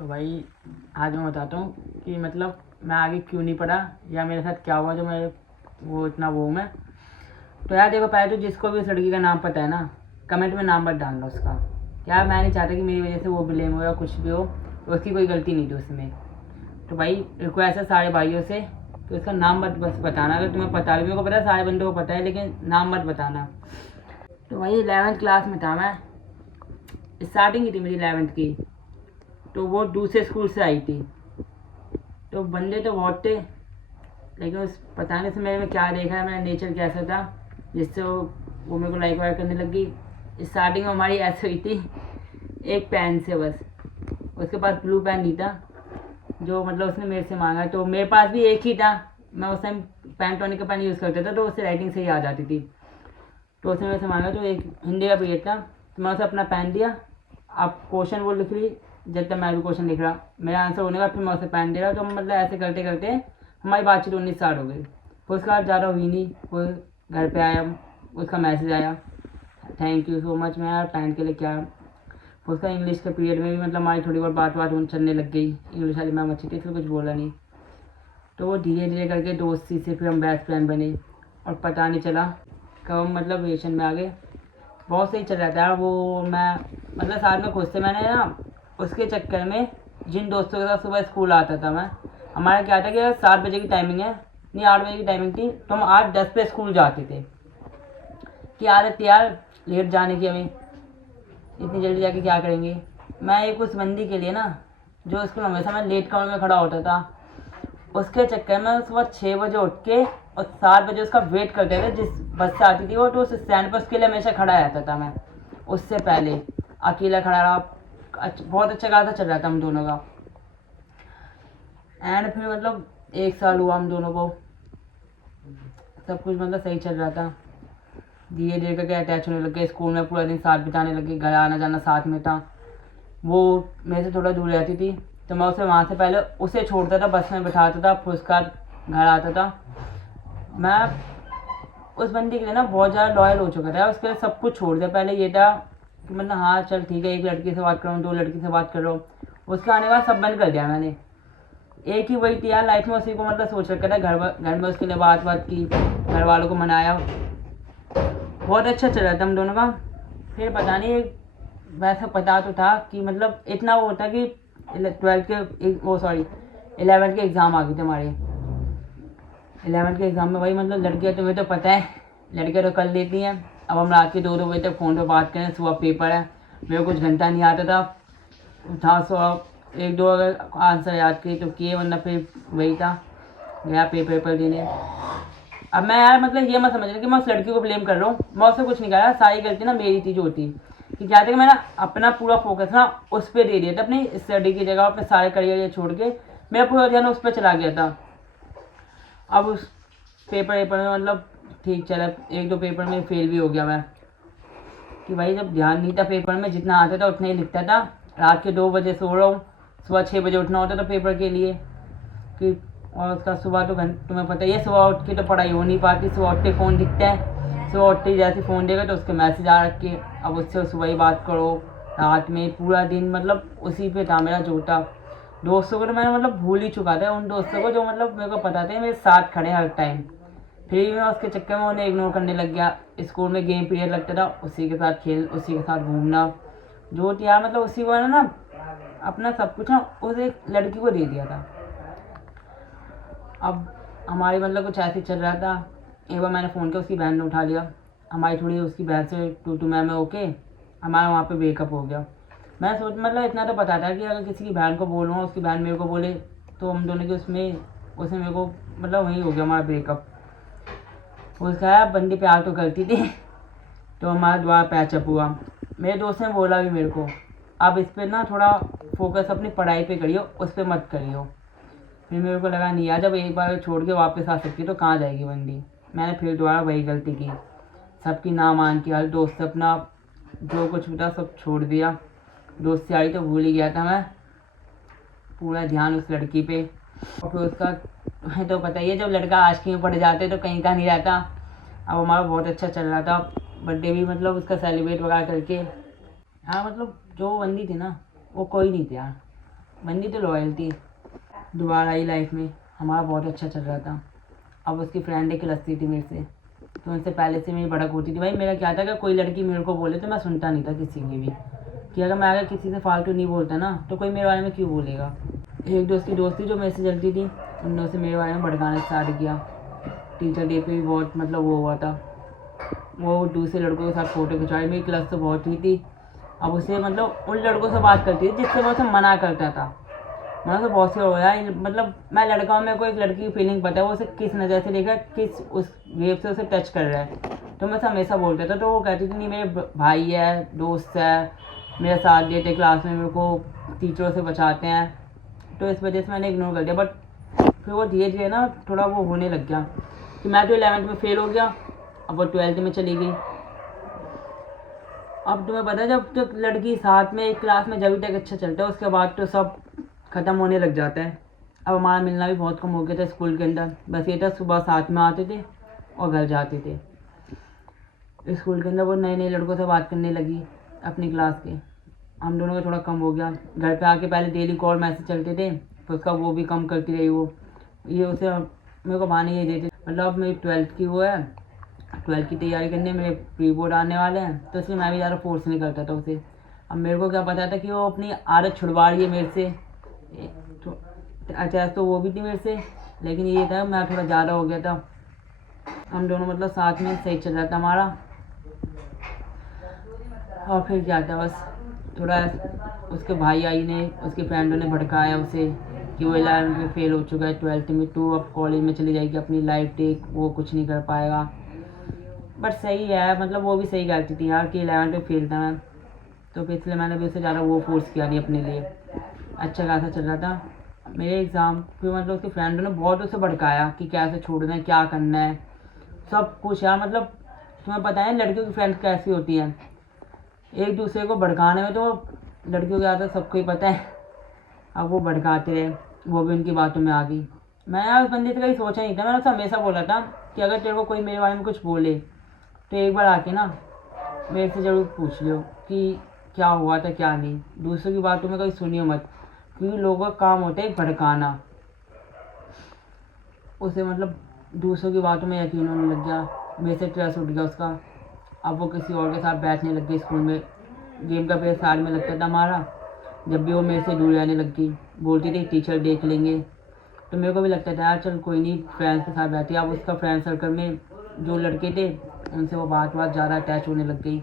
तो भाई आज मैं बताता हूँ कि मतलब मैं आगे क्यों नहीं पढ़ा या मेरे साथ क्या हुआ जो मैं वो इतना वो हूँ मैं। तो यार देखो, पहले तो जिसको भी उस लड़की का नाम पता है ना, कमेंट में नाम मत डालना उसका। यार मैं नहीं चाहता कि मेरी वजह से वो ब्लेम हो या कुछ भी हो, तो उसकी कोई गलती नहीं थी उसमें। तो भाई रिक्वेस्ट है सारे भाइयों से कि उसका नाम मत बस बताना। अगर तुम्हें पता भी, मेरे को पता है सारे बंदों को पता है, लेकिन नाम मत बताना। तो भाई 11th क्लास में था मैं, स्टार्टिंग की थी मेरी 11th की। तो वो दूसरे स्कूल से आई थी। तो बंदे तो बहुत थे, लेकिन उस पता नहीं से मेरे में क्या देखा है, मेरा नेचर कैसा था जिससे वो मेरे को लाइक वाइक करने लगी। स्टार्टिंग में हमारी ऐसे हुई थी, एक पेन से बस। उसके पास ब्लू पेन नहीं था जो मतलब उसने मेरे से मांगा, तो मेरे पास भी एक ही था। मैं उस टाइम पेन टॉनिक का पेन यूज़ करता था, तो उससे राइटिंग सही आ जाती थी। तो उसने मेरे से मांगा, तो एक हिंदी का पीरियड था, तो मैं उसे अपना पेन दिया। आप क्वेश्चन वो लिख ली, जब तक मैं भी क्वेश्चन लिख रहा, मेरा आंसर होने का, फिर मैं उसे पेन दे रहा। तो मतलब ऐसे करते करते हमारी बातचीत होनी स्टार्ट हो गई। फिर उसके बाद ज़्यादा हुई नहीं। वो घर पे आया, उसका मैसेज आया, थैंक यू सो मच, मैं पेन के लिए क्या। फिर उसका इंग्लिश के पीरियड में भी मतलब हमारी थोड़ी बहुत बात चलने लग गई। इंग्लिश वाली मैम अच्छी थी, फिर कुछ बोला नहीं। तो वो धीरे धीरे करके दोस्ती से फिर हम बेस्ट फ्रेंड बने, और पता नहीं चला कब हम मतलब रिलेशन में आ गए। बहुत सही चल रहा था वो। मैं मतलब साथ में खुश थे। मैंने ना उसके चक्कर में जिन दोस्तों के साथ सुबह स्कूल आता था मैं, हमारा क्या था कि 7 बजे की टाइमिंग है, नहीं 8 बजे की टाइमिंग थी, तो हम 8:10 पे स्कूल जाते थे। कि आदत थी यार लेट जाने की, हमें इतनी जल्दी जाके क्या करेंगे। मैं एक उस बंदी के लिए ना, जो स्कूल हमेशा मैं लेट काउंट में खड़ा होता था, उसके चक्कर में सुबह 6 बजे उठ के और 7 बजे उसका वेट करते थे। जिस बस से आती थी वो, तो उस स्टैंड पर उसके लिए हमेशा खड़ा रहता था मैं। उससे पहले अकेला खड़ा रहा। बहुत अच्छा खासा चल रहा था हम दोनों का। एंड फिर मतलब 1 साल हुआ हम दोनों को, सब कुछ मतलब सही चल रहा था। धीरे धीरे करके अटैच होने लग गए, स्कूल में पूरा दिन साथ बिताने लगे, घर आना जाना साथ में था। वो मेरे से थोड़ा दूर रहती थी, तो मैं उसे वहाँ से पहले उसे छोड़ता था, बस में बिठाता था, फिर उसका घर आता था। मैं उस बंदी के लिए ना बहुत ज़्यादा लॉयल हो चुका था। उसके लिए सब कुछ छोड़ दिया। पहले ये था कि मतलब हाँ चल ठीक है, एक लड़की से बात कर रहा हूँ, 2 लड़की से बात कर रहा हूँ। उसके आने के बाद सब बंद कर दिया मैंने। एक ही वही थी यार लाइफ में, उसी को मतलब सोच रखा था। घर में उसके लिए बात की, घर वालों को मनाया, बहुत अच्छा चल रहा था हम दोनों का। फिर पता नहीं, वैसा पता तो था कि मतलब इतना वो होता कि 12th के वो सॉरी 11th के एग्ज़ाम आ गए थे हमारे। 11th के एग्ज़ाम में भाई मतलब लड़कियाँ, तुम्हें तो पता है लड़कियाँ तो कर लेती हैं। अब हम रात के 2-2 बजे तक फ़ोन पर बात करें, सुबह पेपर है, मेरे को कुछ घंटा नहीं आता था सो 1-2 अगर आंसर याद किए तो किए, वरना फिर वही था, गया पेपर देने। अब मैं यार मतलब ये मत समझना कि मैं उस लड़की को ब्लेम कर रहा हूँ, मैं उससे कुछ नहीं कर रहा। सारी गलती ना मेरी थी जो होती, कि क्या था कि मैंने अपना पूरा फोकस ना उस पर दे दिया था, अपनी स्टडी की जगह अपने सारे करियर छोड़ के मेरा पूरा ध्यान उस पर चला गया था। अब उस पेपर में मतलब ठीक चला, 1-2 पेपर में फेल भी हो गया मैं। कि भाई जब ध्यान नहीं था पेपर में, जितना आता था उतना ही लिखता था। रात के 2 बजे सो रहा हूँ, सुबह 6 बजे उठना होता था पेपर के लिए। कि और उसका सुबह तो तुम्हें पता ही है, सुबह उठ के तो पढ़ाई हो नहीं पाती। सुबह उठते फ़ोन दिखता है, सुबह उठते ही जैसे फ़ोन देगा तो उसके मैसेज आ रखे, अब उससे सुबह ही बात करो। रात में पूरा दिन मतलब उसी पे था मेरा जोटा। दोस्तों को तो मैंने मतलब भूल ही चुका था, उन दोस्तों को जो मतलब मेरे को पता था मेरे साथ खड़े हर टाइम। फिर भी मैं उसके चक्कर में उन्हें इग्नोर करने लग गया। स्कूल में गेम पीरियड लगता था, उसी के साथ खेल, उसी के साथ घूमना, जो यार मतलब उसी को ना अपना सब कुछ ना उस एक लड़की को दे दिया था। अब हमारी मतलब कुछ ऐसे चल रहा था। एक बार मैंने फ़ोन किया, उसकी बहन ने उठा लिया। हमारी थोड़ी उसकी बहन से टू मैं ओके, हमारा वहाँ पे ब्रेकअप हो गया। मैं सोच मतलब इतना तो पता था कि अगर किसी की बहन को बोलूँगा, उसकी बहन मेरे को बोले, तो हम दोनों के उसमें मेरे को मतलब वही हो गया हमारा ब्रेकअप। उसका बंदी प्यार तो करती थी, तो हमारा दोबारा पैचअप हुआ। मेरे दोस्त ने बोला भी मेरे को, अब इस पर ना थोड़ा फोकस अपनी पढ़ाई पे करियो, उस पर मत करियो। फिर मेरे को लगा नहीं यार, जब एक बार छोड़ के वापस आ सकती तो कहाँ जाएगी बंदी। मैंने फिर दोबारा वही गलती की, सबकी ना मान के हर दोस्त अपना जो कुछ भी था सब छोड़ दिया। दोस्ती आई तो भूल ही गया था मैं, पूरा ध्यान उस लड़की पे। और फिर उसका तुम्हें तो पता ही है, जब लड़का आशिकी में पड़ जाते तो कहीं का नहीं रहता। अब हमारा बहुत अच्छा चल रहा था, बर्थडे भी मतलब उसका सेलिब्रेट वगैरह करके। हाँ मतलब जो बंदी थी ना, वो कोई नहीं थी यार। बंदी तो लॉयल्टी दोबारा आई लाइफ में, हमारा बहुत अच्छा चल रहा था। अब उसकी फ्रेंड एक लस्सी थी मेरे से, तो उनसे पहले से मेरी भड़क होती थी। भाई मेरा क्या था कि कोई लड़की मेरे को बोले तो मैं सुनता नहीं था किसी की भी, कि अगर किसी से फालतू नहीं बोलता ना तो कोई मेरे बारे में क्यों बोलेगा। एक दोस्त की दोस्ती जो मेरे से चलती थी, उन से मेरे बारे में भड़काना स्टार्ट किया। टीचर डे पे भी बहुत मतलब वो हुआ था, वो दूसरे लड़कों के साथ फ़ोटो खिंचवाई। मेरी क्लास तो बहुत हुई थी। अब उसे मतलब उन लड़कों से बात करती थी जिससे मैं उसे मना करता था। मैंने तो बहुत से हो गया, मतलब मैं लड़का हूँ, मेरे को एक लड़की की फीलिंग पता है, वो उसे किस नज़र से देखा, किस उस वेव से उसे टच कर रहा है, तो मैं हमेशा बोलता था। तो वो कहती थी नहीं मेरे भाई है, दोस्त है, मेरा साथ देते क्लास में, मेरे को टीचरों से बचाते हैं, तो इस वजह से मैंने इग्नोर कर दिया। बट फिर वो धीरे धीरे ना थोड़ा वो होने लग गया कि मैं तो 11th में फेल हो गया, अब वो 12th में चली गई। अब तुम्हें पता है जब तक लड़की साथ में एक क्लास में जब तक अच्छा चलता है, उसके बाद तो सब ख़त्म होने लग जाता है। अब हमारा मिलना भी बहुत कम हो गया था स्कूल के अंदर। बस ये था सुबह साथ में आते थे और घर जाते थे। स्कूल के अंदर वो नए नए लड़कों से बात करने लगी अपनी क्लास के, हम दोनों का थोड़ा कम हो गया। घर पे आके पहले डेली कॉल मैसेज चलते थे, तो उसका वो भी कम करती रही वो। ये उसे मेरे को बहाने यही देते, मतलब अब मेरी 12th की वो है, 12th की तैयारी करने, मेरे प्री बोर्ड आने वाले हैं, तो इसलिए मैं भी ज़्यादा फोर्स नहीं करता था उसे। अब मेरे को क्या पता था कि वो अपनी आदत छुड़वा रही है मेरे से, तो अच्छा तो वो भी थी मेरे से, लेकिन ये था मैं थोड़ा ज़्यादा हो गया था। हम दोनों मतलब साथ में सही चल रहा था हमारा। और फिर क्या था, बस थोड़ा उसके भाई आई ने, उसके फ्रेंडों ने भड़काया उसे कि वो 11th में फेल हो चुका है, 12th में तो अब कॉलेज में चली जाएगी, अपनी लाइफ टेक, वो कुछ नहीं कर पाएगा। बट सही है, मतलब वो भी सही करती थी यार कि 11th में फेल था मैं, तो फिर इसलिए मैंने भी उससे ज़्यादा वो फोर्स किया नहीं अपने लिए। अच्छा खासा चल रहा था मेरे एग्ज़ाम। फिर मतलब उसके फ्रेंडों ने बहुत उसे भड़काया कि कैसे छोड़ना है, क्या करना है, सब कुछ यार। मतलब तुम्हें पता है लड़कियों की फ्रेंड्स कैसी होती हैं, एक दूसरे को भड़काने में तो लड़कियों की आदत सबको ही पता है। अब वो भड़काते रहे, वो भी उनकी बातों में आ गई। मैं यार उस बंदे से कभी सोचा नहीं था, मैंने उसे हमेशा बोला था कि अगर तेरे को कोई मेरे बारे में कुछ बोले तो एक बार आके ना मेरे से ज़रूर पूछ लियो कि क्या हुआ था क्या नहीं। दूसरों की बातों में कभी सुनियो मत, क्योंकि लोगों का काम होता है भड़काना। उसे मतलब दूसरों की बातों में यकीन होने लग गया, मेरे से ट्रस्ट उठ गया उसका। अब वो किसी और के साथ बैठने लग गई स्कूल में, गेम का पीरियड साथ में लगता था हमारा। जब भी वो मेरे से दूर रहने लग गई, बोलती थी टीचर देख लेंगे, तो मेरे को भी लगता था यार चल कोई नहीं, फ्रेंड्स के साथ बैठी। अब उसका फ्रेंड सर्कल में जो लड़के थे उनसे वो बात ज़्यादा अटैच होने लग गई।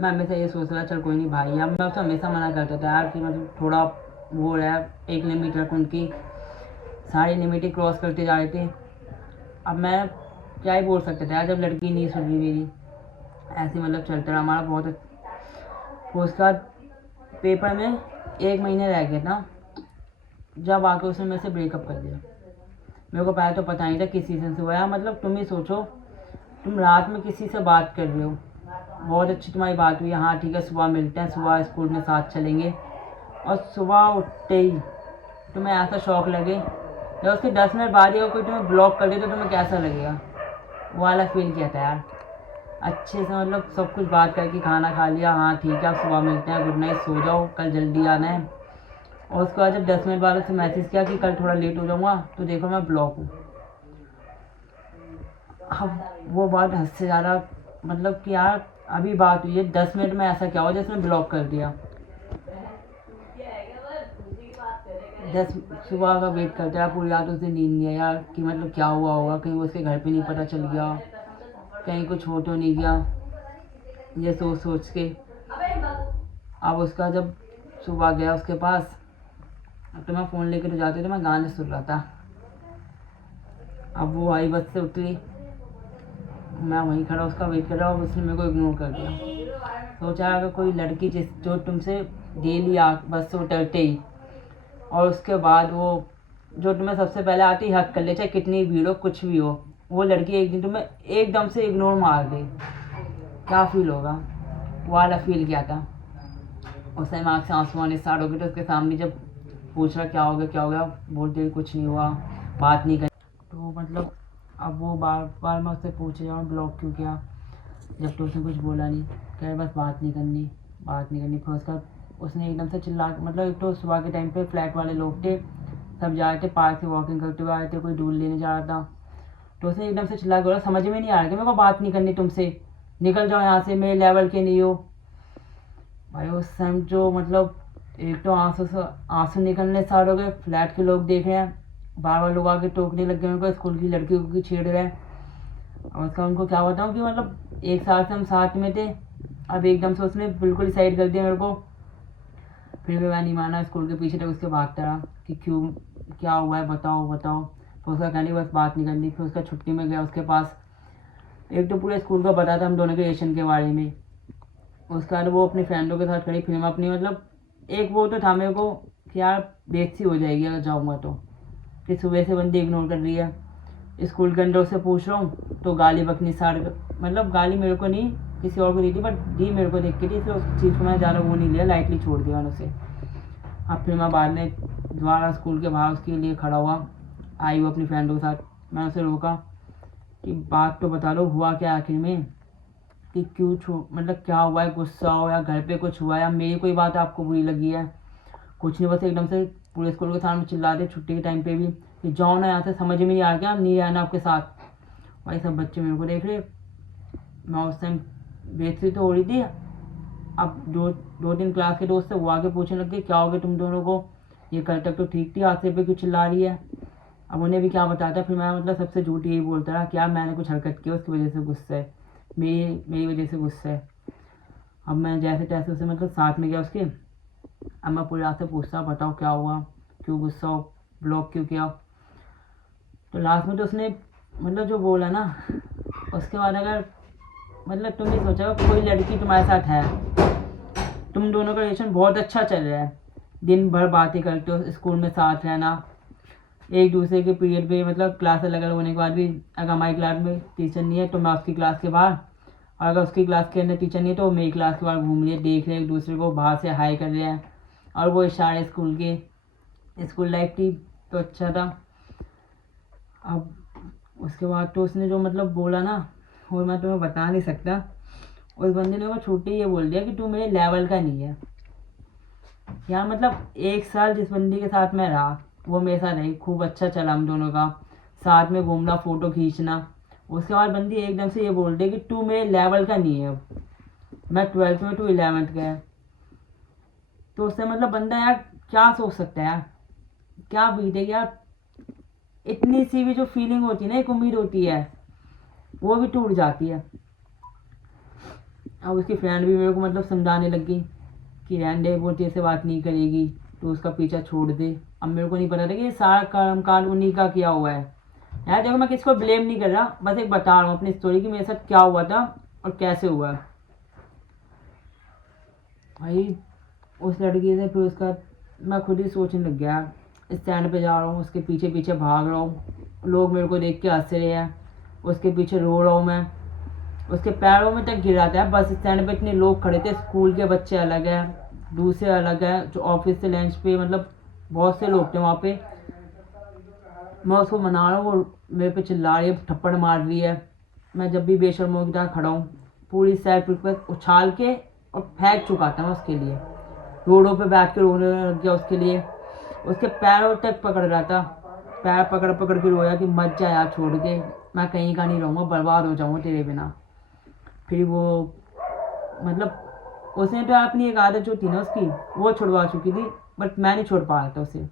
मैं हमेशा ये सोच रहा चल कोई नहीं भाई है। मैं उससे हमेशा मना करता था यार कि मतलब थोड़ा वो रहा, एक लिमिट रख उनकी, सारी लिमिटें क्रॉस करते जा रहे थे। अब मैं क्या ही बोल सकता था यार जब लड़की नहीं सुन रही मेरी। ऐसे मतलब चलता रहा हमारा बहुत। फिर उसके बाद पेपर में 1 महीने रह गया था, जब आके उसने मेरे से ब्रेकअप कर दिया। मेरे को पहले तो पता नहीं था किस रीज़न से हुआ है। मतलब तुम ही सोचो, तुम रात में किसी से बात कर रहे हो, बहुत अच्छी तुम्हारी बात हुई, हाँ ठीक है सुबह मिलते हैं, सुबह स्कूल में साथ चलेंगे, और सुबह उठते ही तुम्हें ऐसा शौक लगे, जब उसके 10 मिनट बाद ही कोई तुम्हें ब्लॉक कर दे तो तुम्हें कैसा लगेगा। वो वाला फील किया था यार अच्छे से। मतलब सब कुछ बात करके खाना खा लिया, हाँ ठीक है अब सुबह मिलते हैं, गुड नाइट, सो जाओ, कल जल्दी आना है। और उसके बाद जब 10 मिनट बाद उससे मैसेज किया कि कल थोड़ा लेट हो जाऊँगा, तो देखो मैं ब्लॉक हूँ। अब वो बात हद से ज़्यादा, मतलब कि यार अभी बात हुई है 10 मिनट में ऐसा क्या हुआ जिसने ब्लॉक कर दिया। 10 सुबह का वेट करते रहा पूरी रात, उसे नींद नहीं आया कि मतलब क्या हुआ होगा, कहीं उसके घर पे नहीं पता चल गया, कहीं कुछ हो तो नहीं गया, ये सोच सोच के। अब उसका जब सुबह गया उसके पास, तो मैं फ़ोन लेकर तो जाती, तो मैं गाने सुन रहा था। अब वो आई बस से उतरी, मैं वहीं खड़ा उसका वेट कर रहा हूँ, उसने मेरे को इग्नोर कर दिया। सोचा अगर कोई लड़की जो तुमसे डेली बस से उतरते ही, और उसके बाद वो जो तुम्हें सबसे पहले आती हक कर ले, चाहे कितनी भीड़ हो कुछ भी हो, वो लड़की एक दिन तुम्हें एकदम से इग्नोर मार दे, क्या फील होगा। वो वाला फील किया था। उस टाइम आँख से आंसू आने स्टार्ट हो गए, तो उसके सामने जब पूछ रहा क्या हो गया क्या हो गया, बोलते कुछ नहीं हुआ, बात नहीं कर। तो मतलब अब वो बार बार मैं उससे पूछे जाऊँ ब्लॉक क्यों किया, जब तो उसने कुछ बोला नहीं, कह बस बात नहीं करनी बात नहीं करनी। फिर उसका उसने एकदम से चिल्ला मतलब एक तो सुबह के टाइम पे फ्लैट वाले लोग थे, सब जा रहे थे पार्क से वॉकिंग करते हुए आए थे, कोई दूध लेने जा रहा था। तो उसने एकदम से चिल्ला के बोला समझ में नहीं आ रहा कि मेरे को बात नहीं करनी तुमसे, निकल जाओ यहाँ से, मेरे लेवल के नहीं हो। भाई उस टाइम जो मतलब एक तो आंसू निकलने स्टार्ट हो गए, फ्लैट के लोग देख रहे हैं, बार बार लोग आके टोकने लग गए मेरे को, स्कूल की लड़कियों को छेड़ रहे हैं। और उसका उनको क्या बताऊँ कि मतलब एक साल से हम साथ में थे, अब एकदम से उसने बिल्कुल डिसाइड कर दिया मेरे को। फिर भी मैं नहीं माना, स्कूल के पीछे तक उसके भागता रहा कि क्यों, क्या हुआ है, बताओ बताओ। फिर उसका कहने बस बात नहीं करनी। फिर उसका छुट्टी में गया उसके पास, एक तो पूरे स्कूल को पता था हम दोनों के रिलेशन के बारे में। उसके बाद वो अपनी फ्रेंडों के साथ खड़ी, फिर मैं अपनी मतलब एक वो तो था मेरे को कि यार बेइज्जती हो जाएगी अगर जाऊँगा तो, कि सुबह से बंदी इग्नोर कर रही है। स्कूल के अंदर उससे पूछ रहा हूँ तो गाली बकनी स्टार्ट, मतलब गाली मेरे को नहीं किसी और को दी थी, बट दी मेरे को देख के थी, इसलिए उस चीज़ को मैंने ज़्यादा वो नहीं लिया, लाइटली छोड़ दिया मैंने उसे। अब फिर मैं बाद में दोबारा स्कूल के बाहर उसके लिए खड़ा हुआ, आई वो अपनी फ्रेंडों के साथ। मैंने उसे रोका कि बात तो बता दो, हुआ क्या आखिर में, कि क्यों मतलब क्या हुआ है, गुस्सा हो या घर पे कुछ हुआ या मेरी कोई बात आपको बुरी लगी है। कुछ नहीं, बस एकदम से पूरे स्कूल के सामने चिल्ला दे छुट्टी के टाइम पे भी कि जाओ ना यहाँ से, समझ में नहीं आ गया, नहीं रहना आपके साथ। भाई सब बच्चे मेरे को देख रहे, मैं उस टाइम बेइज्जती तो हो रही थी। अब दो तीन क्लास के दोस्त थे, वो आके पूछने लगे क्या हो गया तुम दोनों को, ये कल तक तो ठीक थी, आज से पे क्यों चिल्ला रही है। अब उन्हें भी क्या बताता। फिर मैं मतलब सबसे झूठ यही बोलता रहा कि यार मैंने कुछ हरकत की, उसकी वजह से गुस्सा है, मेरी वजह से गुस्सा है। अब मैं जैसे तैसे उसे मतलब साथ में गया उसके। अब मैं पूरी रात से पूछता बताओ क्या हुआ, क्यों गुस्सा हो, ब्लॉक क्यों किया। तो लास्ट में तो उसने मतलब जो बोला ना, उसके बाद अगर मतलब तुम ये सोचो कोई लड़की तुम्हारे साथ है, तुम दोनों का रिलेशन बहुत अच्छा चल रहा है, दिन भर बातें करते हो, स्कूल में साथ रहना, एक दूसरे के पीरियड पे मतलब क्लास अलग अलग होने के बाद भी अगर हमारी क्लास में टीचर नहीं है तो मैं उसकी क्लास के बाहर, और अगर उसकी क्लास के अंदर टीचर नहीं है तो वो मेरी क्लास के बाहर घूम रही है, देख रहे हैं एक दूसरे को, बाहर से हाई कर रहे हैं, और वो इशारे स्कूल के। स्कूल लाइफ थी तो अच्छा था। अब उसके बाद तो उसने जो मतलब बोला ना, और मैं तुम्हें बता नहीं सकता। उस बंदे ने वो छूटे ये बोल दिया कि तू मेरे लेवल का नहीं है यार। मतलब एक साल जिस बंदी के साथ मैं रहा वो मेरे साथ रही, खूब अच्छा चला हम दोनों का, साथ में घूमना, फोटो खींचना। उसके बाद बंदी एकदम से ये बोल दे कि तू मेरे लेवल का नहीं है, अब मैं 12th में, तू 11th का है। तो उससे मतलब बंदा यार क्या सोच सकता है यार, क्या बीतेगी यार। इतनी सी भी जो फीलिंग होती है ना, एक उम्मीद होती है, वो भी टूट जाती है। अब उसकी फ्रेंड भी मेरे को मतलब समझाने लग गई कि रहने दे, वो तेरे से बात नहीं करेगी, तो उसका पीछा छोड़ दे। अब मेरे को नहीं पता था कि ये सारा काम कांड उन्हीं का किया हुआ है यार। देखो मैं किसको ब्लेम नहीं कर रहा, बस एक बता रहा हूँ अपनी स्टोरी कि मेरे साथ क्या हुआ था और कैसे हुआ। भाई उस लड़की से फिर उसका मैं खुद ही सोचने लग गया, स्टैंड पे जा रहा हूँ, उसके पीछे पीछे भाग रहा हूँ, लोग मेरे को देख के हंस रहे हैं, उसके पीछे रो रहा हूँ मैं, उसके पैरों में तक गिरा था। बस स्टैंड पे इतने लोग खड़े थे, स्कूल के बच्चे अलग है, दूसरे अलग है, जो ऑफिस से लंच पे मतलब बहुत से लोग थे वहाँ पे। मैं उसको मना रहा हूँ, वो मेरे पे चिल्ला रही है, थप्पड़ मार रही है। मैं जब भी बेशर्मों की तरह खड़ा हूँ, पूरी सेल्फ रिस्पेक्ट उछाल के और फेंक चुका था मैं उसके लिए, रोडों पे बैठ के रोने लग गया उसके लिए, उसके पैरों तक पकड़ रहा था, पैर पकड़ पकड़ के रोया कि मत जा यार छोड़ के, मैं कहीं का नहीं रहूँगा, बर्बाद हो जाऊँगा तेरे बिना। फिर वो मतलब उसने तो अपनी एक आदत जो थी ना उसकी, वो छुड़वा चुकी थी, बट मैं नहीं छोड़ पा रहा था उसे।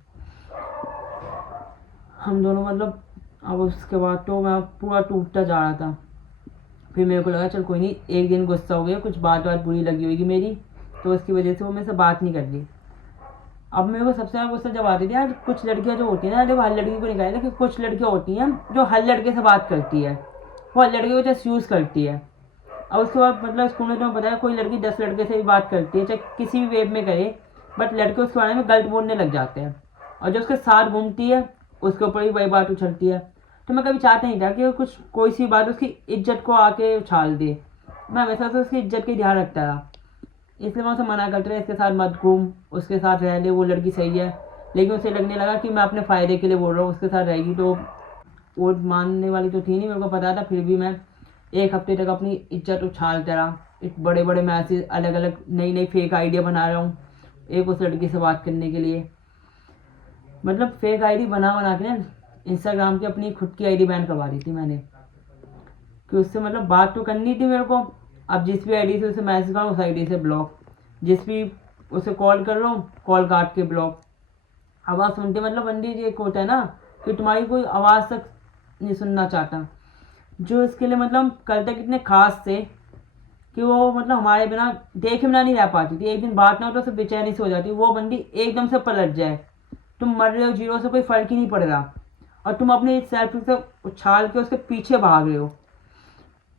हम दोनों मतलब अब उसके बाद तो मैं पूरा टूटता जा रहा था। फिर मेरे को लगा चल कोई नहीं, एक दिन गुस्सा हो गया, कुछ बात बुरी लगी होगी मेरी, तो उसकी वजह से वो मेरे से बात नहीं कर रही। अब मेरे को सबसे ज़्यादा गुस्सा जब आती थी यार, कुछ लड़कियां जो होती है ना, देखो हर लड़की को निकाले कि कुछ लड़कियां होती हैं जो हर लड़के से बात करती है, वो हर लड़के को जस्ट यूज़ करती है। और उसके बाद मतलब स्कूल में तुम्हें बताया कोई लड़की 10 लड़के से भी बात करती है, चाहे किसी भी वेब में करे, बट लड़के उसके बारे में गलत बोलने लग जाते हैं, और जो उसके साथ घूमती है उसके ऊपर भी वही बात उछलती है। तो मैं कभी चाहता नहीं था कि कुछ कोई सी बात उसकी इज्जत को आके उछाल दे। मैं हमेशा से उसकी इज्जत का ध्यान रखता था, इसलिए मैं उसे मना करता रहा इसके साथ मत घूम, उसके साथ रह ले, वो लड़की सही है। लेकिन उसे लगने लगा कि मैं अपने फ़ायदे के लिए बोल रहा हूँ, उसके साथ रहेगी तो वो मानने वाली तो थी नहीं, मेरे को पता था। फिर भी मैं एक हफ्ते तक अपनी इज्जत उछालता रहा, एक बड़े बड़े मैसेज, अलग अलग नई नई फेक आइडिया बना रहा हूँ, एक उस लड़की से बात करने के लिए। मतलब फेक आईडी बना के ना इंस्टाग्राम की अपनी खुद की आईडी बैन करवा दी थी मैंने, कि उससे मतलब बात तो करनी थी मेरे को। अब जिस भी आईडी से उसे मैसेज करूँ उस आईडी से ब्लॉक, जिस भी उसे कॉल कर रहा हूँ कॉल काट के ब्लॉक। आवाज़ सुनते मतलब बंदी जी एक होता है ना कि तुम्हारी कोई आवाज़ तक नहीं सुनना चाहता। जो इसके लिए मतलब कल तक इतने खास थे कि वो मतलब हमारे बिना देखे बिना नहीं रह पाती थी। एक दिन बात ना हो तो उसे बेचैनी से हो जाती। वो बंदी एकदम से पलट जाए, तुम मर रहे हो जीरो से कोई फ़र्क ही नहीं पड़ रहा, और तुम अपने सेल्फ से उछाल के उसके पीछे भाग रहे हो।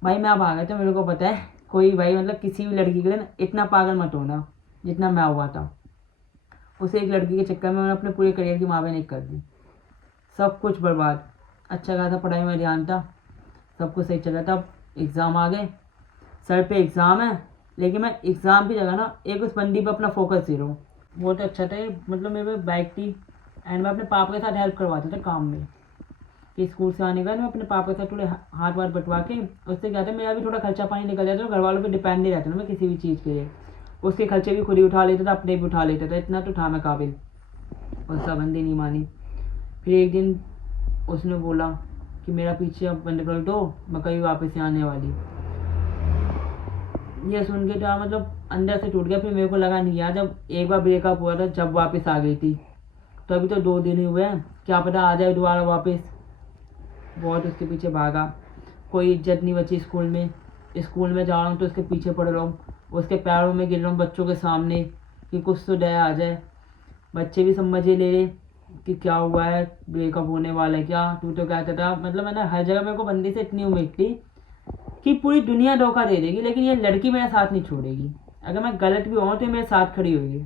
भाई मैं भागा तो मेरे को पता है कोई भाई मतलब किसी भी लड़की के लिए ना इतना पागल मत होना जितना मैं हुआ था। उसे एक लड़की के चक्कर में मैंने अपने पूरे करियर की माँ बहन एक कर दी, सब कुछ बर्बाद। अच्छा खासा पढ़ाई में ध्यान था, सब कुछ सही चल रहा था। अब एग्ज़ाम आ गए, सर पे एग्ज़ाम है, लेकिन मैं एग्ज़ाम की जगह ना एक उस बंदी पे अपना फोकस दे रहा हूँ। वो तो अच्छा था, मतलब मेरे पे बाइक थी एंड मैं अपने पापा के साथ हेल्प करवाता था काम में, कि स्कूल से आने के बाद मैं अपने पापा के साथ थोड़े हाथ वाथ बटवा के, उससे क्या था मेरा भी थोड़ा खर्चा पानी निकल जाता, तो घर वालों पे डिपेंड नहीं रहता ना मैं किसी भी चीज़ के लिए। उसके खर्चे भी खुद ही उठा लेता था, अपने भी उठा लेता था, इतना तो था मैं काबिल। और सबंदी नहीं मानी। फिर एक दिन उसने बोला कि मेरा पीछे अब बंद कर दो, मैं कभी वापस आने वाली। ये सुन के तो मतलब अंदर से टूट गया। फिर मेरे को लगा नहीं यार, जब एक बार ब्रेकअप हुआ था जब वापस आ गई थी, तो अभी तो 2 दिन ही हुए हैं, क्या पता आ जाए दोबारा वापस। बहुत उसके पीछे भागा, कोई इज्जत नहीं बची स्कूल में। स्कूल में जा रहा हूँ तो उसके पीछे पड़ रहा हूँ, उसके पैरों में गिर रहा हूँ बच्चों के सामने कि कुछ तो दया आ जाए। बच्चे भी समझ ही ले रहे कि क्या हुआ है, ब्रेकअप होने वाला है क्या, तू तो कहता था। मतलब मैंने हर जगह, मेरे को बंदी से इतनी उम्मीद थी कि पूरी दुनिया धोखा दे देगी, लेकिन ये लड़की मेरा साथ नहीं छोड़ेगी। अगर मैं गलत भी हूँ तो मेरे साथ खड़ी होगी।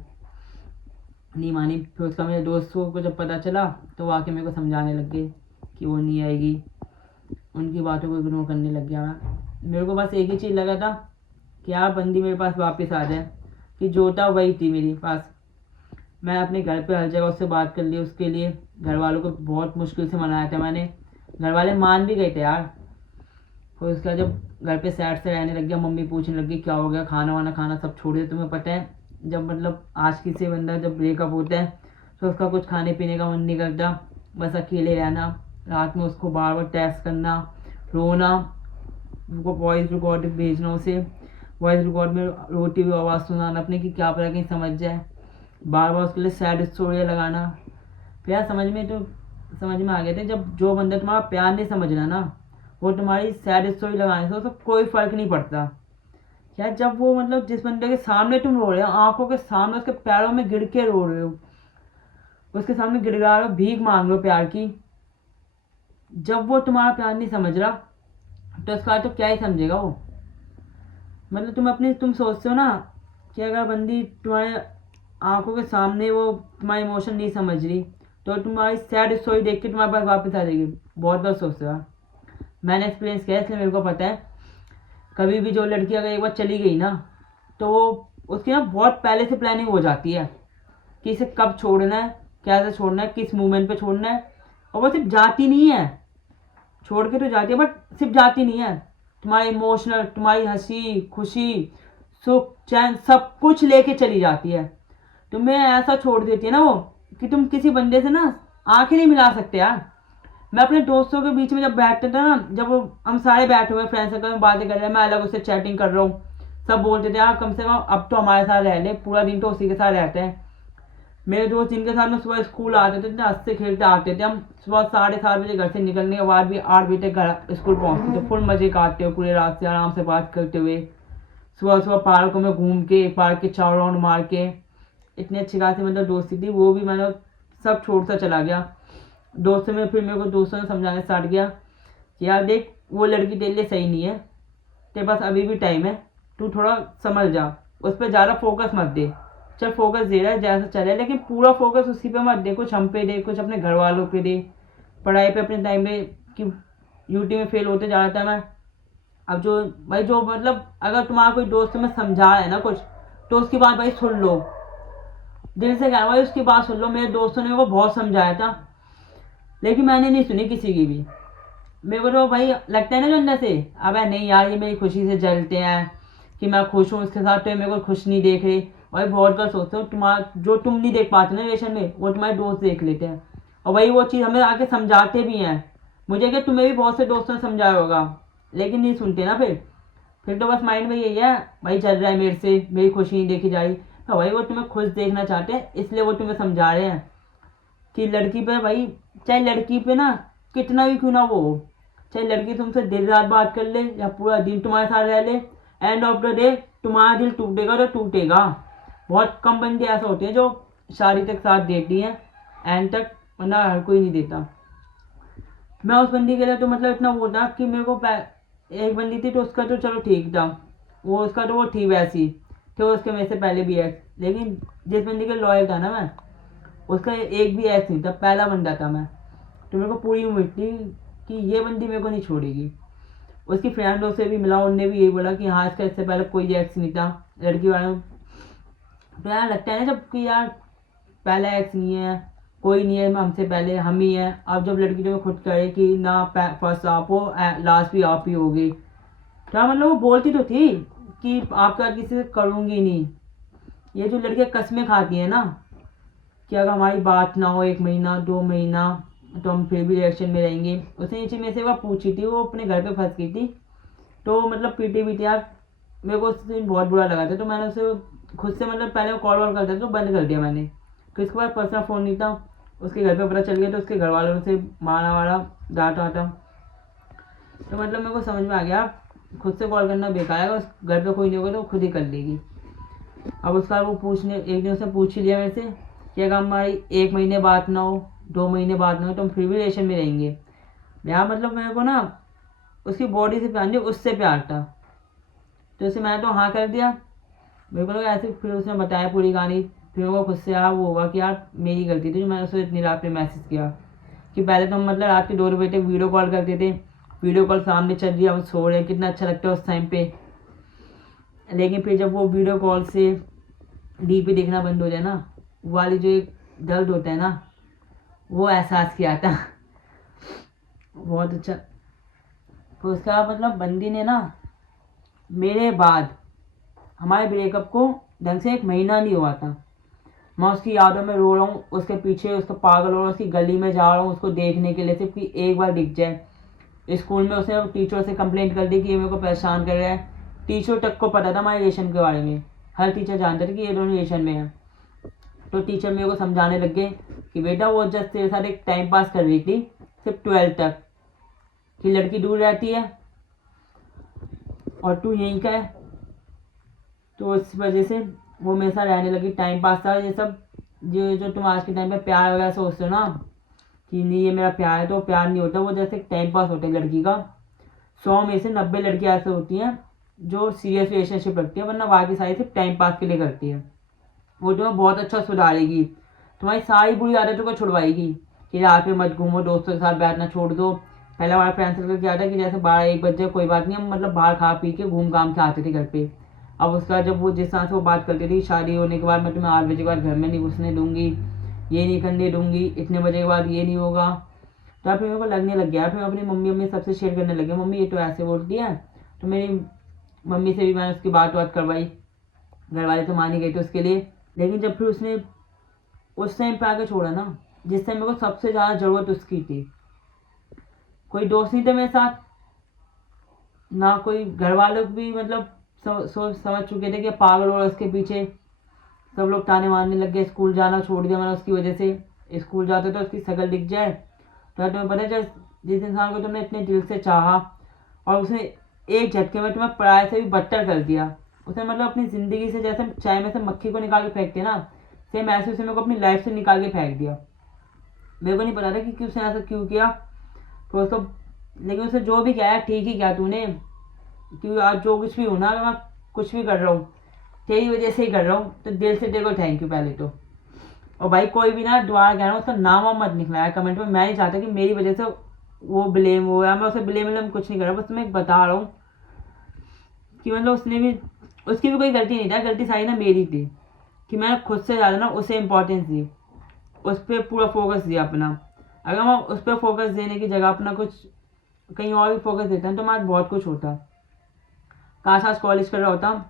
नहीं मानी। फिर उसका मेरे दोस्तों को जब पता चला तो वो आके मेरे को समझाने लग गए कि वो नहीं आएगी, उनकी बातों को इग्नोर करने लग गया मैं। मेरे को बस एक ही चीज़ लगा था कि यार बंदी मेरे पास वापस आ जाए, कि जो था वही थी मेरे पास। मैं अपने घर पे हर जगह उससे बात कर ली, उसके लिए घर वालों को बहुत मुश्किल से मनाया था मैंने। घर वाले मान भी गए थे यार। फिर उसका जब घर पे सैड से रहने लग गया, मम्मी पूछने लगी क्या हो गया, खाना वाना खाना सब छोड़ दे। तुम्हें पता है जब मतलब आज किसी बंदा जब ब्रेकअप होता है तो उसका कुछ खाने पीने का मन नहीं करता, बस अकेले रहना, रात में उसको बार बार टेक्स्ट करना, रोना, उनको वॉइस रिकॉर्ड भेजना, उसे वॉइस रिकॉर्ड में रोती हुई आवाज़ सुनाना अपने कि क्या पता कहीं समझ जाए, बार बार उसके लिए सैड स्टोरियाँ लगाना। फिर यार समझ में आ गए थे, जब जो बंदा तुम्हारा प्यार नहीं समझ रहा ना, वो तुम्हारी सैड स्टोरी लगाने से उसको कोई फ़र्क नहीं पड़ता। यार जब वो मतलब जिस बंदे के सामने तुम रो रहे हो, आंखों के सामने उसके पैरों में गिर के रो रहे हो, उसके सामने गिड़गिड़ा रहे हो, भीख मांग रहे हो प्यार की, जब वो तुम्हारा प्यार नहीं समझ रहा तो उसका तो क्या ही समझेगा वो। मतलब तुम सोचते हो ना कि अगर बंदी तुम्हारे आंखों के सामने वो तुम्हारे इमोशन नहीं समझ रही तो तुम्हारी सैड स्टोरी देख के तुम्हारे पास वापस आ जाएगी। बहुत बार सोचते हो, मैंने एक्सपीरियंस किया इसलिए मेरे को पता है। कभी भी जो लड़की अगर एक बार चली गई ना तो वो उसकी ना बहुत पहले से प्लानिंग हो जाती है कि इसे कब छोड़ना है, कैसे छोड़ना है, किस मूवमेंट पे छोड़ना है। और वो सिर्फ जाती नहीं है, छोड़ के तो जाती है बट सिर्फ जाती नहीं है, तुम्हारे इमोशनल, तुम्हारी हंसी खुशी सुख चैन सब कुछ लेके चली जाती है। तुम्हें ऐसा छोड़ देती है ना वो कि तुम किसी बंदे से ना आंखें नहीं मिला सकते यार। मैं अपने दोस्तों के बीच में जब बैठते थे ना, जब हम सारे बैठे हुए फ्रेंड सर्कल में बातें कर रहे हैं, मैं अलग उससे चैटिंग कर रहा हूँ, सब बोलते थे यार कम से कम अब तो हमारे साथ रह ले, पूरा दिन तो उसी के साथ रहते हैं। मेरे दोस्त जिनके साथ में सुबह स्कूल आते थे, इतने हंसते खेलते आते थे, हम सुबह 7:30 बजे घर से निकलने के बाद भी 8 बजे तक घर स्कूल पहुँचते थे, फुल मजे काटते हुए पूरे रात से आराम से बात करते हुए, सुबह सुबह पार्कों में घूम के, पार्क के 4 राउंड मार के। इतनी अच्छी खासी मतलब दोस्ती थी। वो भी मतलब सब छोड़ता चला गया दोस्तों में। फिर मेरे को दोस्तों ने समझाने स्टार्ट किया कि यार देख वो लड़की तेरे लिए सही नहीं है, तेरे पास अभी भी टाइम है, तू थोड़ा समझ जा, उस पर ज़्यादा फोकस मत दे। चल फोकस दे रहा है जैसा चले, लेकिन पूरा फोकस उसी पे मत दे, कुछ हम पे दे, कुछ अपने घर वालों पे दे, पढ़ाई पे अपने टाइम पे। कि यूटी में फेल होते जा रहा था मैं। अब जो भाई जो मतलब अगर तुम्हारा कोई दोस्त तुम्हें समझा रहा है ना कुछ, तो उसकी बात भाई सुन लो, दिल से कह भाई उसकी बात सुन लो। मेरे दोस्तों ने मेरे को बहुत समझाया था लेकिन मैंने नहीं सुनी किसी की भी। मेरे को तो भाई लगता है ना जो अंदर से, अब नहीं यार ये मेरी खुशी से जलते हैं कि मैं खुश हूँ उसके साथ, तो ये मेरे को खुश नहीं देख रही। भाई बहुत गलत सोचते हो, तुम्हारा जो तुम नहीं देख पाते ना रिलेशन में वो तुम्हारे दोस्त देख लेते हैं, और वही वो चीज़ हमें आके समझाते भी हैं। मुझे क्या तुम्हें भी बहुत से दोस्तों ने समझाया होगा, लेकिन नहीं सुनते ना। फिर तो बस माइंड में यही है, भाई चल रहा है मेरे से, मेरी खुशी नहीं देखी जा रही। तो भाई वो तुम्हें खुश देखना चाहते हैं, इसलिए वो तुम्हें समझा रहे हैं कि लड़की पे भाई, चाहे लड़की पे ना कितना भी क्यों ना वो हो, चाहे लड़की तुमसे दिन रात बात कर ले या पूरा दिन तुम्हारे साथ रह ले, एंड ऑफ द डे तुम्हारा दिल टूटेगा तो टूटेगा। बहुत कम बंदे ऐसे होते हैं जो शादी तक साथ देती हैं एंड तक, वरना हर कोई नहीं देता। मैं उस बंदी के लिए तो मतलब इतना वो था कि मेरे को एक बंदी थी तो उसका तो चलो ठीक था, वो उसका तो वो थी वैसी, थे उसके मेरे से पहले भी एक्स, लेकिन जिस बंदी के लॉयल था ना मैं, उसका एक भी एक्स नहीं था, पहला बंदा था मैं। तो मेरे को पूरी उम्मीद थी कि ये बंदी मेरे को नहीं छोड़ेगी। उसकी फ्रेंडों से भी मिला, उनने भी यही बोला कि हाँ इसका इससे पहले कोई एक्स नहीं था लड़की वालों। तो यार लगता है ना जब कि यार पहला एक्स नहीं है, कोई नहीं है हमसे पहले, हम ही हैं। अब जब लड़की जो खुद करे कि ना फर्स्ट आप हो लास्ट भी आप ही होगी, तो मतलब वो बोलती तो थी कि आपके साथ किसी से करूँगी नहीं। ये जो लड़कियाँ कस्में खाती हैं ना कि अगर हमारी बात ना हो 1 महीना 2 महीना तो हम फिर भी रिएक्शन में रहेंगे। उसने नीचे में से वो पूछी थी, वो अपने घर पे फंस गई थी, तो मतलब पीटी भी थी यार। मेरे को उस दिन बहुत बुरा लगा था, तो मैंने उसे खुद से मतलब पहले कॉल वॉल करता था तो बंद कर दिया मैंने। फिर उसके बाद पर्सनल फ़ोन नहीं था, उसके घर पे पता चल गया तो उसके घर वालों से मारा वारा डांटा था। तो मतलब मेरे को समझ में आ गया खुद से कॉल करना बेकार है, उस घर पे कोई नहीं होगा तो खुद ही कर लेगी। अब उसका वो पूछने एक दिन उसने पूछ ही लिया मेरे से कि अगर हमारी 1 महीने बात ना हो 2 महीने बात ना हो तो हम फिर भी रिलेशन में रहेंगे। यार मतलब मेरे को ना उसकी बॉडी से प्यार नहीं, उससे प्यार था, तो उसे मैंने तो हाँ कर दिया। मेरे को लगा ऐसे, फिर उसने बताया पूरी कहानी। फिर वो खुद से यार वो होगा कि यार मेरी गलती थी जो मैंने उसे इतनी रात में मैसेज किया कि पहले तो हम मतलब रात के 2 बजे तक वीडियो कॉल करते थे, वीडियो कॉल सामने चल रही है, हम सो रहे हैं, कितना अच्छा लगता है उस टाइम पे। लेकिन फिर जब वो वीडियो कॉल से डीपी देखना बंद हो जाए ना, वो वाली जो एक दर्द होता है ना, वो एहसास किया था। बहुत अच्छा। तो उसका मतलब बंदी ने ना मेरे बाद हमारे ब्रेकअप को ढंग से 1 महीना नहीं हुआ था, मैं उसकी यादों में रो रहा हूँ, उसके पीछे उसका पागल हो रहा हूँ, उसकी गली में जा रहा हूँ उसको देखने के लिए सिर्फ कि एक बार दिख जाए। स्कूल में उसने टीचर से कंप्लेंट कर दी कि ये मेरे को परेशान कर रहा है। टीचर तक को पता था हमारे रिलेशन के बारे में, हर टीचर जानते थे कि ये दोनों रिलेशन में है। तो टीचर मेरे को समझाने लग गए कि बेटा वो जस्ट तेरे साथ एक टाइम पास कर रही थी सिर्फ 12th तक, कि लड़की दूर रहती है और तू यहीं का है, तो उस वजह से वो मेरे साथ रहने लगी, टाइम पास था। ये सब जो तुम आज के टाइम पे प्यार वगैरह सोचते हो ना कि नहीं ये मेरा प्यार है, तो प्यार नहीं होता, वो जैसे टाइम पास होता है लड़की का। 100 में से 90 लड़कियाँ ऐसे होती हैं जो सीरियस रिलेशनशिप रखती है, वरना बाकी सारी सिर्फ टाइम पास के लिए करती है। वो तुम्हें बहुत अच्छा सुधारेगी, तुम्हारी सारी बुरी आदतों को छुड़वाएगी कि रात में मत घूमो, दोस्तों के साथ बैठना छोड़ दो। पहले हमारा फ्रेंड सर्कल क्या था कि जैसे 12-1 बजे कोई बात नहीं, हम मतलब बाहर खा पी के घूम घाम के आते थे घर पे। अब उसका जब वो जिस तरह से वो बात करती थी, शादी होने के बाद मैं तुम्हें 8 बजे के बाद घर में नहीं घुसने दूंगी, ये नहीं करने दूंगी, इतने बजे के बाद ये नहीं होगा। तो फिर मेरे को लगने लग गया, फिर अपनी मम्मी सबसे शेयर करने लगे, मम्मी ये तो ऐसे बोलती है। तो मेरी मम्मी से भी मैंने उसकी बात करवाई, घर वाले तो मान ही गए थे उसके लिए। लेकिन जब फिर उसने उस टाइम पे आके छोड़ा ना, जिस टाइम मेरे को सबसे ज़्यादा ज़रूरत उसकी थी, कोई दोस्त नहीं थे मेरे साथ, ना कोई घर वालों भी मतलब सोच समझ चुके थे कि पागल हो रहा है उसके पीछे। सब लोग ताने मारने लग गए, स्कूल जाना छोड़ दिया मैंने उसकी वजह से। स्कूल जाते तो उसकी शक्ल दिख जाए तो तुम्हें पता है जिस इंसान को तुमने इतने दिल से चाहा और उसने एक झटके में तुम्हें पराये से भी बदतर कर दिया, उसने मतलब अपनी ज़िंदगी से जैसे चाय में से मक्खी को निकाल के फेंकते ना, सेम ऐसे उसने मेरे को अपनी लाइफ से निकाल के फेंक दिया। मेरे को नहीं पता था कि उसने ऐसा क्यों किया, तो उसको, लेकिन उसने जो भी किया है ठीक ही किया तूने, क्योंकि आज जो कुछ भी हो ना, मैं कुछ भी कर रहा हूँ तेरी वजह से ही कर रहा हूँ, तो दिल से तेरे को थैंक यू पहले तो। और भाई कोई भी ना दोबारा कह रहा हूँ उसका नाम वाम मत निकलाया कमेंट में, मैं नहीं चाहता कि मेरी वजह से वो ब्लेम हो, या मैं उसे ब्लेम कुछ नहीं कर रहा, बस मैं बता रहा हूँ कि मतलब उसने भी, उसकी भी कोई गलती नहीं था, गलती सारी ना मेरी थी कि मैंने खुद से ज़्यादा ना उसे इम्पोर्टेंस दी, उस पर पूरा फोकस दिया अपना। अगर मैं उस पर फोकस देने की जगह अपना कुछ कहीं और भी फोकस देता तो मैं आज बहुत कुछ होता, काश आज कॉलेज कर रहा होता।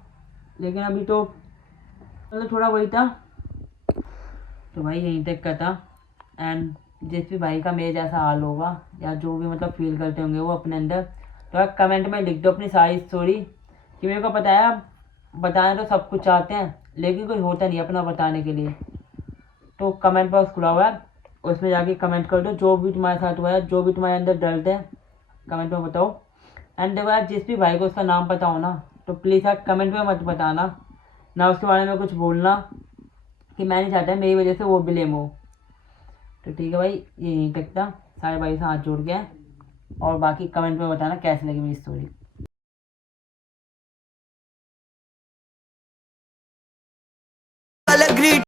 लेकिन अभी तो मतलब थोड़ा वही था। तो भाई यहीं तक का था। एंड जिस भी भाई का मेरे जैसा हाल होगा या जो भी मतलब फील करते होंगे वो अपने अंदर, तो आप कमेंट में लिख दो अपनी सारी स्टोरी। कि मेरे को पता है बताना तो सब कुछ चाहते हैं लेकिन कोई होता नहीं अपना बताने के लिए। तो कमेंट बॉक्स खुला हुआ है, उसमें जाके कमेंट कर दो जो भी तुम्हारे साथ हुआ है, जो भी तुम्हारे अंदर दर्द है कमेंट में बताओ। एंड देखो यार, जिस भी भाई को उसका नाम पता हो ना, तो प्लीज़ यार कमेंट में मत बताना, ना उसके बारे में कुछ बोलना कि मैं नहीं चाहता मेरी वजह से वो ब्लेम हो। तो ठीक है भाई, ये यहीं तक था। सारे भाई से हाथ जोड़ के और बाकी कमेंट में बताना कैसी लगी मेरी स्टोरी।